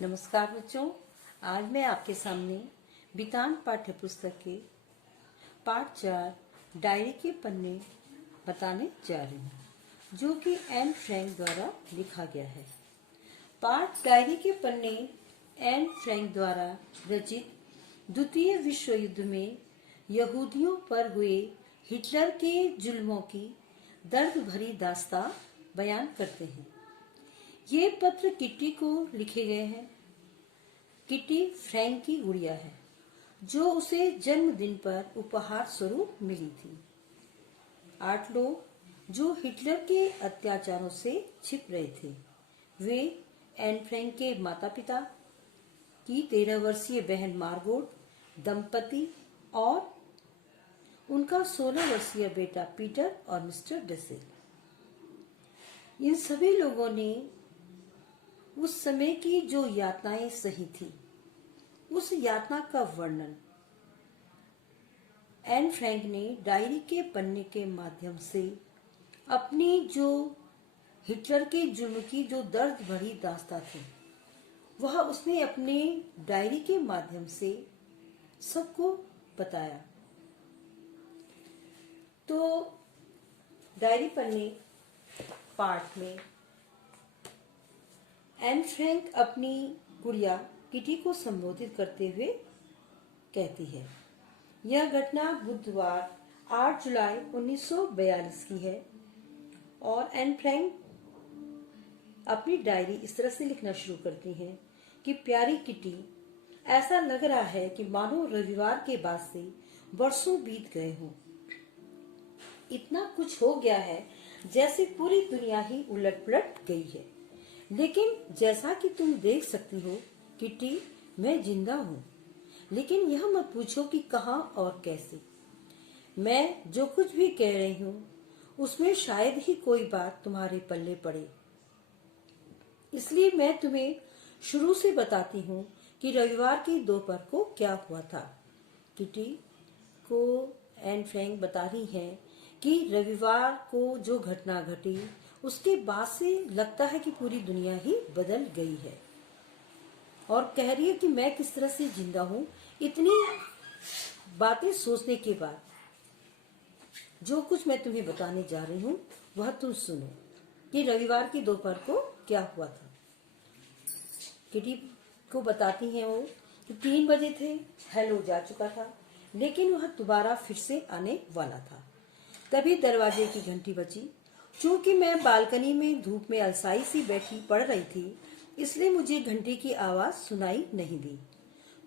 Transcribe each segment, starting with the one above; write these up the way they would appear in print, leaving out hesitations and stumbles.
नमस्कार बच्चों, आज मैं आपके सामने बितान पाठ्य पुस्तक के पाठ 4 डायरी के पन्ने बताने जा रही हूँ, जो कि एन फ्रैंक द्वारा लिखा गया है। पाठ डायरी के पन्ने एन फ्रैंक द्वारा रचित द्वितीय विश्व युद्ध में यहूदियों पर हुए हिटलर के जुल्मों की दर्द भरी दास्तां बयान करते हैं। ये पत्र किट्टी को लिखे गए हैं। किट्टी फ्रैंक की गुड़िया है, जो उसे जन्मदिन पर उपहार स्वरूप मिली थी। 8 लोग जो हिटलर के अत्याचारों से छिप रहे थे, वे एन फ्रैंक के माता पिता की 13 वर्षीय बहन मार्गोट, दंपति और उनका 16 वर्षीय बेटा पीटर और मिस्टर डेसेल। इन सभी लोगों ने उस समय की जो यातनाएं सही थी, उस यातना का वर्णन एन फ्रैंक ने डायरी के पन्ने के माध्यम से अपनी जो हिटलर के जुल्म की जो दर्द भरी दास्तां थी, वह उसने अपने डायरी के माध्यम से सबको बताया। तो डायरी पन्ने पाठ में एन फ्रैंक अपनी गुड़िया किटी को संबोधित करते हुए कहती है। यह घटना बुधवार 8 जुलाई 1942 की है और एन फ्रैंक अपनी डायरी इस तरह से लिखना शुरू करती हैं कि प्यारी किटी, ऐसा लग रहा है कि मानो रविवार के बाद से वर्षों बीत गए हों। इतना कुछ हो गया है जैसे पूरी दुनिया ही उलट पुलट गई है। लेकिन जैसा कि तुम देख सकती हो किटी, मैं जिंदा हूँ। लेकिन यह मत पूछो कि कहाँ और कैसे। मैं जो कुछ भी कह रही हूँ उसमें शायद ही कोई बात तुम्हारे पल्ले पड़े। इसलिए मैं तुम्हें शुरू से बताती हूँ कि रविवार की दोपहर को क्या हुआ था। किटी को एन फ्रैंक बता रही है कि रविवार को जो घटना घटी, उसके बाद से लगता है कि पूरी दुनिया ही बदल गई है, और कह रही है कि मैं किस तरह से जिंदा हूँ। इतनी बातें सोचने के बाद जो कुछ मैं तुम्हें बताने जा रही हूँ वह तुम सुनो कि रविवार की दोपहर को क्या हुआ था। किटी को बताती हैं वो कि 3 बजे थे, हेलो जा चुका था, लेकिन वह दोबारा फिर से आने वाला था। तभी दरवाजे की घंटी बजी। चूंकि मैं बालकनी में धूप में अलसाई सी बैठी पड़ रही थी, इसलिए मुझे घंटी की आवाज सुनाई नहीं दी।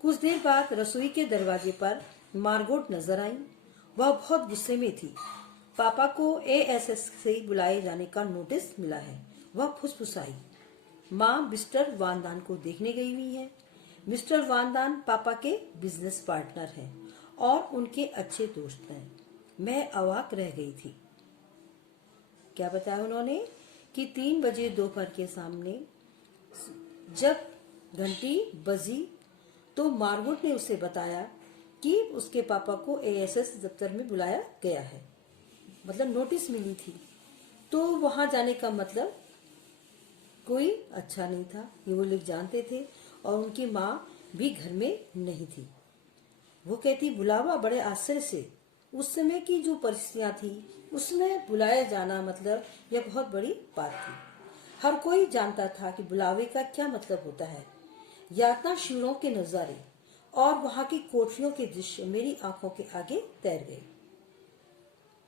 कुछ देर बाद रसोई के दरवाजे पर मार्गोट नजर आई। वह बहुत गुस्से में थी। पापा को एएसएस से बुलाए जाने का नोटिस मिला है। वह फुसफुसाई, माँ मिस्टर वानदान को देखने गई हुई है। मिस्टर वानदान पापा के बिजनेस पार्टनर हैं और उनके अच्छे दोस्त हैं। मैं अवाक रह गई थी। क्या बताया उन्होंने कि 3 बजे दोपहर के सामने जब घंटी बजी तो मार्गोट ने उसे बताया कि उसके पापा को एएसएस दफ्तर में बुलाया गया है, मतलब नोटिस मिली थी। तो वहां जाने का मतलब कोई अच्छा नहीं था, ये वो लोग जानते थे, और उनकी माँ भी घर में नहीं थी। वो कहती, बुलावा बड़े आश्चर्य से। उस समय की जो परिस्थितियां थी उसमें बुलाया जाना मतलब यह बहुत बड़ी बात थी। हर कोई जानता था कि बुलावे का क्या मतलब होता है। यातना शिविरों के नजारे और वहां की कोठरियों के दृश्य मेरी आंखों के आगे तैर गए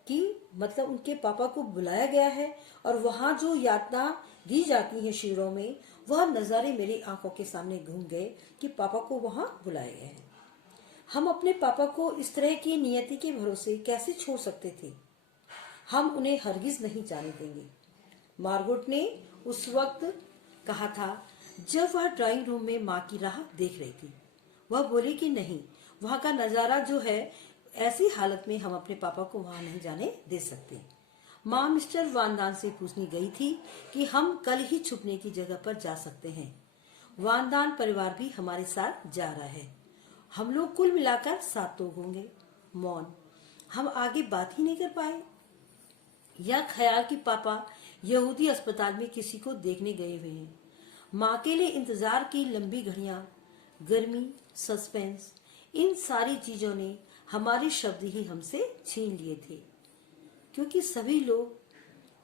कि मतलब उनके पापा को बुलाया गया है और वहां जो यातना दी जाती है शिविरों में, वह नजारे मेरी आंखों के सामने घूम गए कि पापा को वहां बुलाया गया है। हम अपने पापा को इस तरह की नियति के भरोसे कैसे छोड़ सकते थे। हम उन्हें हरगिज नहीं जाने देंगे। मार्गोट ने उस वक्त कहा था जब वह ड्राइंग रूम में माँ की राह देख रही थी। वह बोली कि नहीं, वहां का नजारा जो है, ऐसी हालत में हम अपने पापा को वहां नहीं जाने दे सकते। माँ मिस्टर वानदान से पूछने गई थी कि हम कल ही छुपने की जगह पर जा सकते हैं। वानदान परिवार भी हमारे साथ जा रहा है। हम लोग कुल मिलाकर 7 लोग होंगे। मौन। हम आगे बात ही नहीं कर पाए। यह ख्याल कि पापा यहूदी अस्पताल में किसी को देखने गए हुए हैं। माँ के लिए इंतजार की लंबी घड़ियां, गर्मी, सस्पेंस, इन सारी चीजों ने हमारे शब्द ही हमसे छीन लिए थे, क्योंकि सभी लोग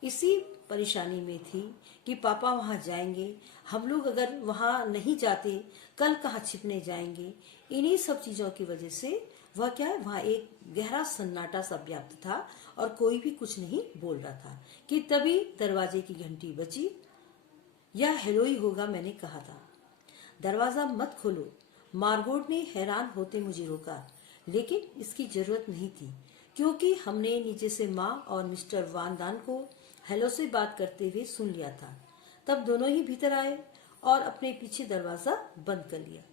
इसी परेशानी में थी कि पापा वहां जाएंगे, हम लोग अगर वहां नहीं जाते कल कहाँ छिपने जाएंगे। इन्हीं सब चीजों की वजह से वह क्या है, वहां एक गहरा सन्नाटा सा व्याप्त था और कोई भी कुछ नहीं बोल रहा था कि तभी दरवाजे की घंटी बजी। यह हेलो ही होगा, मैंने कहा था। दरवाजा मत खोलो, मार्गोट ने हैरान होते मुझे रोका, लेकिन इसकी जरूरत नहीं थी, क्योंकि हमने नीचे से माँ और मिस्टर वानदान को हेलो से बात करते हुए सुन लिया था। तब दोनों ही भीतर आए और अपने पीछे दरवाजा बंद कर लिया।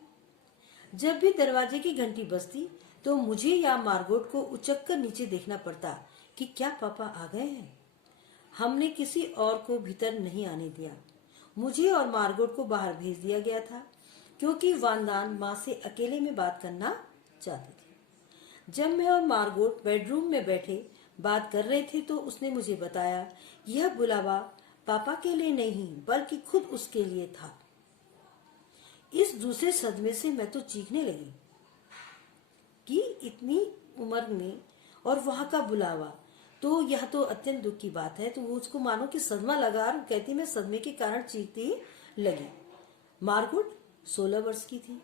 जब भी दरवाजे की घंटी बजती तो मुझे या मार्गोट को उचक कर नीचे देखना पड़ता कि क्या पापा आ गए हैं। हमने किसी और को भीतर नहीं आने दिया। मुझे और मार्गोट को बाहर भेज दिया गया था, क्योंकि वानदान माँ से अकेले में बात करना चाहती थी। जब मैं और मार्गोट बेडरूम में बैठे बात कर रहे थे तो उसने मुझे बताया यह बुलावा पापा के लिए नहीं बल्कि खुद उसके लिए था। इस दूसरे सदमे से मैं तो चीखने लगी कि इतनी उम्र में और वहां का बुलावा, तो यह तो अत्यंत दुख की बात है। तो वो उसको मानो कि सदमा लगा और कहती मैं सदमे के कारण चीखती लगी। मार्गोट 16 वर्ष की थी।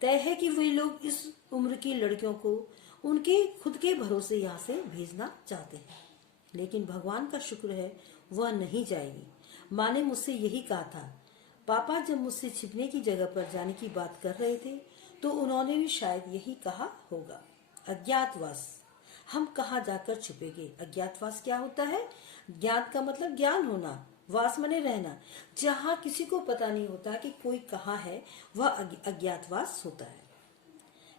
तय है कि वे लोग इस उम्र की लड़कियों को उनके खुद के भरोसे यहाँ से भेजना चाहते हैं, लेकिन भगवान का शुक्र है वह नहीं जाएगी। माँ ने मुझसे यही कहा था। पापा जब मुझसे छिपने की जगह पर जाने की बात कर रहे थे तो उन्होंने भी शायद यही कहा होगा। अज्ञातवास, हम कहाँ जाकर छुपेंगे। अज्ञातवास क्या होता है? ज्ञात का मतलब ज्ञान होना, वास मने रहना। जहाँ किसी को पता नहीं होता कि कोई कहाँ है, वह अज्ञातवास होता है।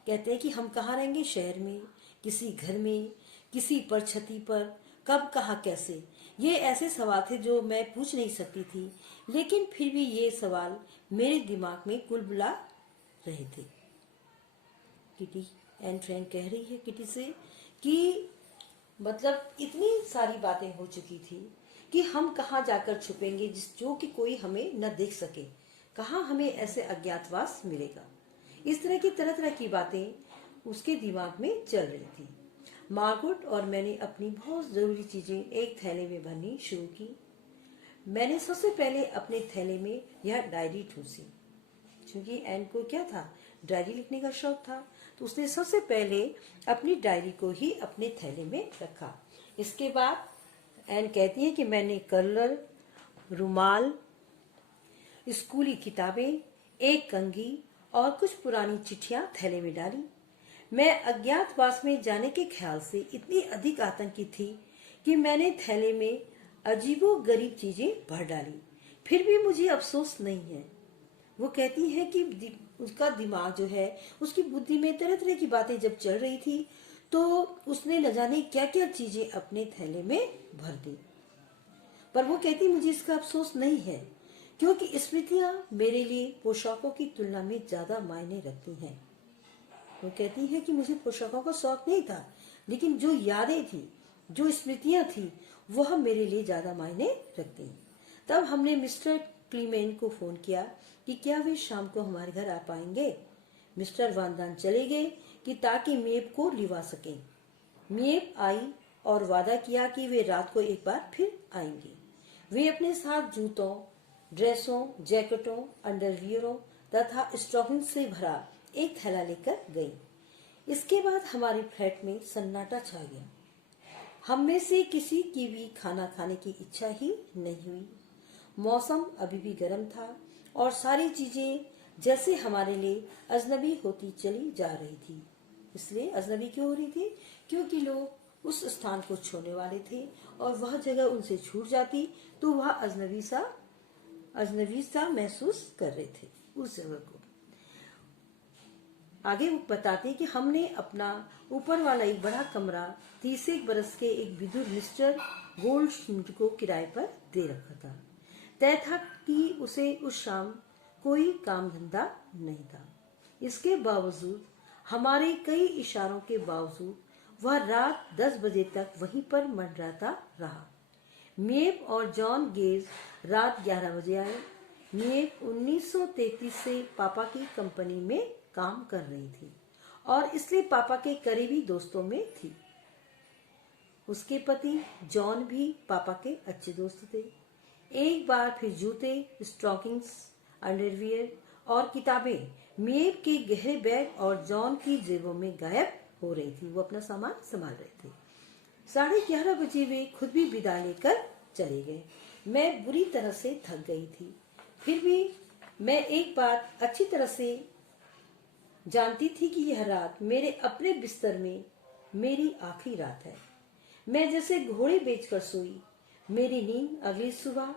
कहते हैं कि हम कहाँ रहेंगे, शहर में, किसी घर में, किसी परछती पर, कब, कहाँ, कैसे। ये ऐसे सवाल थे जो मैं पूछ नहीं सकती थी, लेकिन फिर भी ये सवाल मेरे दिमाग में कुलबुला रहे थे। किटी एन फ्रैंक कह रही है किटी से कि मतलब इतनी सारी बातें हो चुकी थी कि हम कहाँ जाकर छुपेंगे जो कि कोई हमें न देख सके। कहाँ हमें ऐसे अज्ञातवास मिलेगा। इस तरह की बातें उसके दिमाग में चल रही थी। मार्गोट और मैंने अपनी बहुत जरूरी चीजें एक थैले में भरनी शुरू की। मैंने सबसे पहले अपने थैले में यह डायरी ठूसी, क्योंकि एन को क्या था, डायरी लिखने का शौक था। तो उसने सबसे पहले अपनी डायरी को ही अपने थैले में रखा। इसके बाद एन कहती है कि मैंने कलर, रुमाल, स्कूली किताबें, एक कंघी और कुछ पुरानी चिट्ठियां थैले में डाली। मैं अज्ञातवास में जाने के ख्याल से इतनी अधिक आतंकी थी कि मैंने थैले में अजीबो गरीब चीजें भर डाली। फिर भी मुझे अफसोस नहीं है। वो कहती है कि उसका दिमाग जो है, उसकी बुद्धि में तरह तरह की बातें जब चल रही थी तो उसने न जाने क्या क्या चीजें अपने थैले में भर दी। पर वो कहती मुझे इसका अफसोस नहीं है, क्योंकि स्मृतियां मेरे लिए पोशाकों की तुलना में ज्यादा मायने रखती हैं। वो कहती है कि मुझे पोशाकों का शौक नहीं था, लेकिन जो यादें थी, जो स्मृतियां थी, वह मेरे लिए ज्यादा मायने रखती हैं। तब हमने मिस्टर क्लीमेन को फोन किया कि क्या वे शाम को हमारे घर आ पाएंगे। मिस्टर वानदान चले गए कि ताकि मेब को लिवा सकें। मेब आई और वादा किया कि वे रात को एक बार फिर आएंगे। वे अपने साथ जूतों, ड्रेसों, जैकेटों, अंडरवियरों तथा स्टॉकिंग से भरा एक थैला लेकर गई। इसके बाद हमारे फ्लैट में सन्नाटा छा गया। हम में से किसी की भी खाना खाने की इच्छा ही नहीं हुई। मौसम अभी भी गर्म था और सारी चीजें जैसे हमारे लिए अजनबी होती चली जा रही थी। इसलिए अजनबी क्यों हो रही थी? क्योंकि लोग उस स्थान को छोड़ने वाले थे और वह जगह उनसे छूट जाती तो वह अजनबी सा महसूस कर रहे थे उस जगह को। आगे वो बताते कि हमने अपना ऊपर वाला एक बड़ा कमरा 30 बरस के एक विदुर मिस्टर गोल्डस्मिथ को किराए पर दे रखा था। तय था कि उसे उस शाम कोई काम धंधा नहीं था। इसके बावजूद, हमारे कई इशारों के बावजूद, वह रात 10 बजे तक वहीं पर मंडराता रहा। मेब और जॉन गेज रात 11 बजे आए। मीएप 1933 से पापा की कंपनी में काम कर रही थी और इसलिए पापा के करीबी दोस्तों में थी। उसके पति जॉन भी पापा के अच्छे दोस्त थे। एक बार फिर जूते, स्टॉकिंग्स, अंडरवियर और किताबें मीएप के गहरे बैग और जॉन की जेबों में गायब हो रही थी। वो अपना सामान संभाल रहे थे। 11:30 बजे वे खुद भी विदा लेकर चले गए। मैं बुरी तरह से थक गई थी। फिर भी मैं एक बात अच्छी तरह से जानती थी कि यह रात मेरे अपने बिस्तर में मेरी आखिरी रात है। मैं जैसे घोड़े बेचकर सोई। मेरी नींद अगली सुबह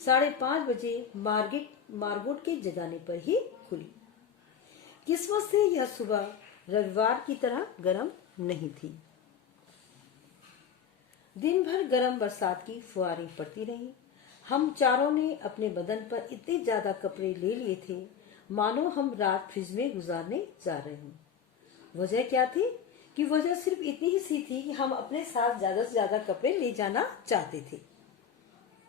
5:30 बजे मार्गोट के जगाने पर ही खुली। किस्मत से यह सुबह रविवार की तरह गर्म नहीं थी। दिन भर गर्म बरसात की फुहारें पड़ती रहीं। हम चारों ने अपने बदन पर इतने ज्यादा कपड़े ले लिए थे मानो हम रात फ्रिज में गुजारने जा रहे हों। वजह क्या थी? कि वजह सिर्फ इतनी ही सी थी कि हम अपने साथ ज्यादा से ज्यादा कपड़े ले जाना चाहते थे।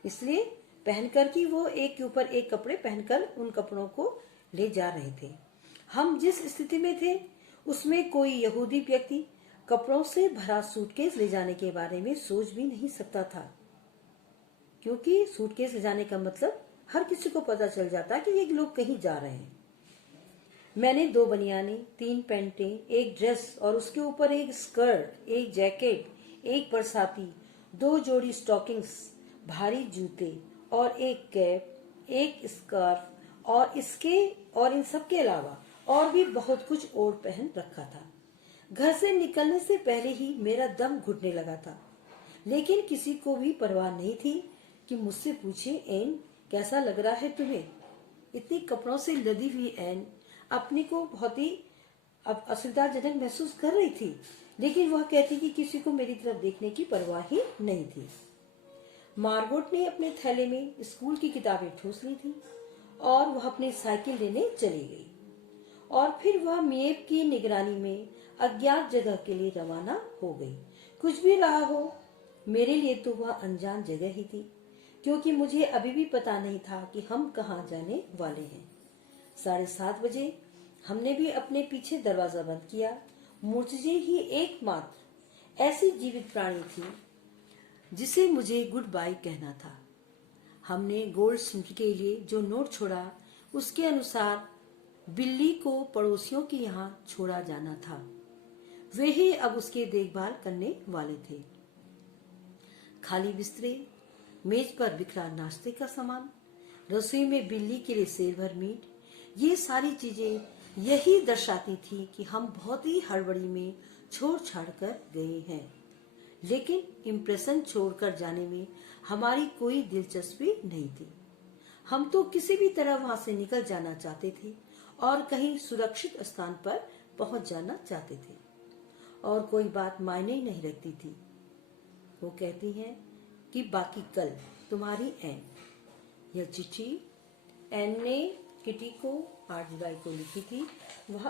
इसलिए पहनकर कि वो एक के ऊपर एक कपड़े पहनकर उन कपड़ों को ले जा रहे थे। हम जिस स्थिति में थे उसमें कोई यहूदी व्यक्ति कपड़ों से भरा सूटकेस ले जाने के बारे में सोच भी नहीं सकता था, क्योंकि सूटकेस ले जाने का मतलब हर किसी को पता चल जाता कि ये लोग कहीं जा रहे हैं। मैंने 2 बनियाने, 3 पैंटें, एक ड्रेस और उसके ऊपर एक स्कर्ट, एक जैकेट, एक बरसाती, 2 जोड़ी स्टॉकिंग्स, भारी जूते और एक कैप, एक स्कार्फ और इन सब के अलावा और भी बहुत कुछ और पहन रखा था। घर से निकलने से पहले ही मेरा दम घुटने लगा था, लेकिन किसी को भी परवाह नहीं थी कि मुझसे पूछे, एन कैसा लग रहा है तुम्हें? इतनी कपड़ों से लदी हुई एन अपने को बहुत ही असुविधाजनक महसूस कर रही थी, लेकिन वह कहती कि किसी को मेरी तरफ देखने की परवाह ही नहीं थी। मार्गोट ने अपने थैले में स्कूल की किताबें ठूस ली थी और वह अपनी साइकिल लेने चली गई और फिर वह मीएप की निगरानी में अज्ञात जगह के लिए रवाना हो गई। कुछ भी रहा हो, मेरे लिए तो वह अनजान जगह ही थी, क्योंकि मुझे अभी भी पता नहीं था कि हम कहाँ जाने वाले हैं। 7:30 बजे हमने भी अपने पीछे दरवाजा बंद किया। मुझे ही एकमात्र ऐसी जीवित प्राणी थी जिसे मुझे गुड बाय कहना था। हमने गोल्ड स्मिथ के लिए जो नोट छोड़ा उसके अनुसार बिल्ली को पड़ोसियों के यहाँ छोड़ा जाना था। वे ही अब उसकी देखभाल करने वाले थे। खाली बिस्तरे, मेज पर बिखरा नाश्ते का सामान, रसोई में बिल्ली के लिए सेर भर मीट, ये सारी चीजें यही दर्शाती थी कि हम बहुत ही हड़बड़ी में छोड़ छाड़ कर गए हैं। लेकिन इम्प्रेशन छोड़कर जाने में हमारी कोई दिलचस्पी नहीं थी। हम तो किसी भी तरह वहां से निकल जाना चाहते थे और कहीं सुरक्षित स्थान पर पहुंच जाना चाहते थे, और कोई बात मायने ही नहीं रखती थी। वो कहती हैं कि बाकी कल तुम्हारी एन। यह चिट्ठी एन ने किटी को 8 जुलाई को लिखी थी। वह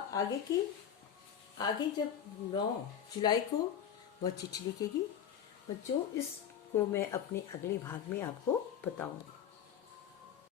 आगे जब 9 जुलाई को वह चिट्ठी लिखेगी। बच्चों, इसको मैं अपने अगले भाग में आपको बताऊंगी।